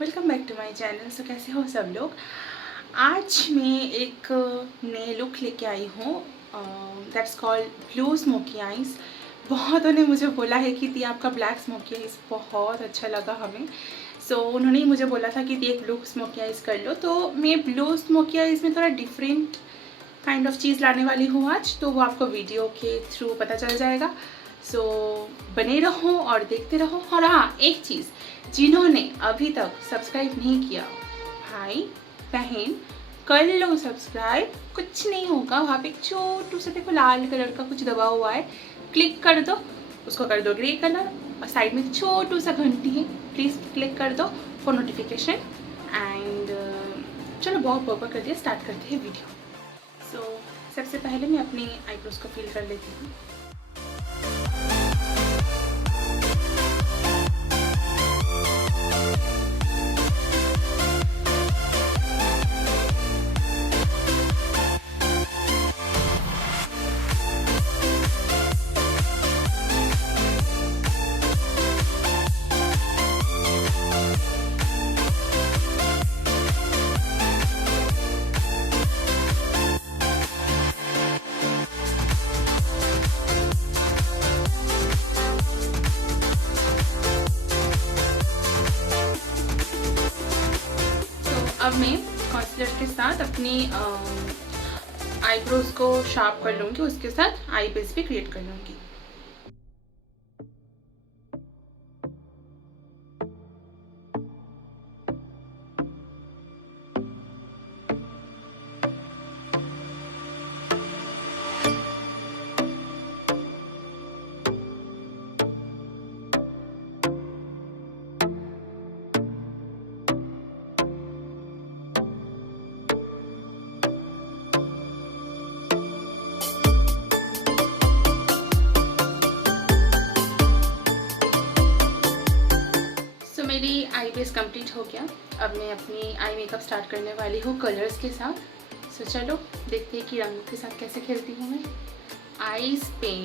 Welcome back to my channel. So कैसे हो सब लोग। आज मैं एक नए लुक लेके आई हूँ, that's called blue smoky eyes. बहुतों ने मुझे बोला है कि दी आपका ब्लैक स्मोकी आइज़ बहुत अच्छा लगा हमें। सो उन्होंने ही मुझे बोला था कि दी एक ब्लू स्मोकी आइज़ कर लो, तो मैं ब्लू स्मोकी आइज़ में थोड़ा डिफरेंट काइंड ऑफ चीज़ लाने वाली हूँ आज, तो वो आपको वीडियो के थ्रू पता चल जाएगा। सो बने रहो और देखते रहो। और हाँ, एक चीज़, जिन्होंने अभी तक सब्सक्राइब नहीं किया, भाई बहन कर लो सब्सक्राइब, कुछ नहीं होगा। वहाँ पे एक छोटू सा देखो लाल कलर का कुछ दबा हुआ है, क्लिक कर दो, उसको कर दो ग्रे कलर, और साइड में छोटू सा घंटी है, प्लीज़ क्लिक कर दो फॉर नोटिफिकेशन। एंड चलो बहुत बहुत कर दिया, स्टार्ट करते हैं वीडियो। सो सबसे पहले मैं अपनी आईब्रोज को फिल कर लेती हूँ। अब मैं कंसीलर के साथ अपनी आईब्रोज को शार्प कर लूँगी, उसके साथ आई बेस भी क्रिएट कर लूँगी। मेरी आई बेस कंप्लीट हो गया। अब मैं अपनी आई मेकअप स्टार्ट करने वाली हूँ कलर्स के साथ। सो चलो देखते हैं कि रंगों के साथ कैसे खेलती हूँ मैं आईज पे।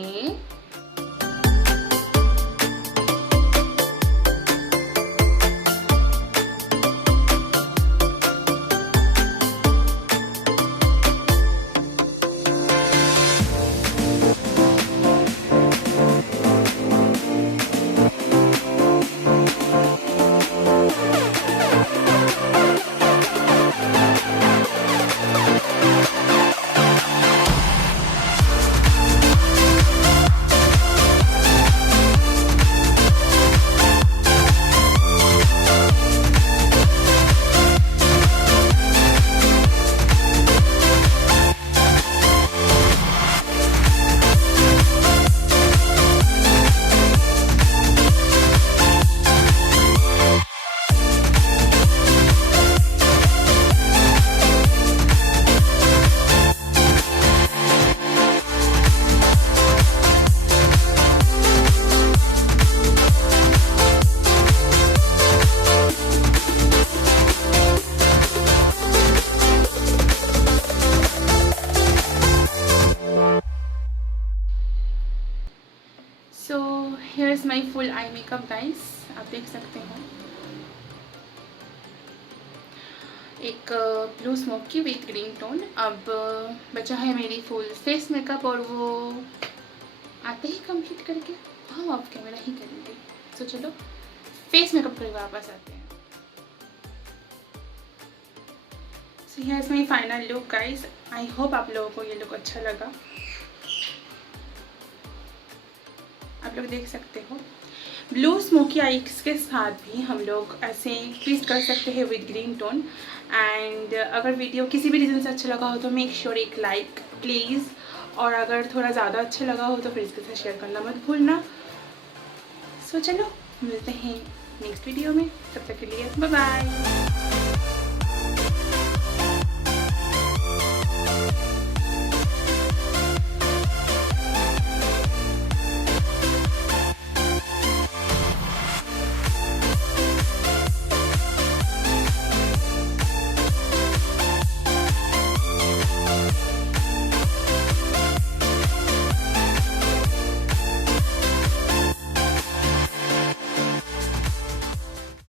So here is my full eye makeup guys, आप देख सकते हो। एक blue smoky with green tone. अब बचा है मेरी फुल फेस मेकअप, और वो आते ही कंप्लीट करके हम ऑफ कैमरा ही करेंगे। सो चलो फेस मेकअप करके वापस आते हैं। So here is my final look guys. I hope आप लोगों को ये लुक अच्छा लगा। आप लोग देख सकते हो ब्लू स्मोकी आईज के साथ भी हम लोग ऐसे ट्विस्ट कर सकते हैं विद ग्रीन टोन। एंड अगर वीडियो किसी भी रीज़न से अच्छा लगा हो तो मेक श्योर एक लाइक प्लीज़, और अगर थोड़ा ज़्यादा अच्छा लगा हो तो फिर इसके साथ शेयर करना मत भूलना। सो चलो मिलते हैं नेक्स्ट वीडियो में, तब तक के लिए बाय बाय।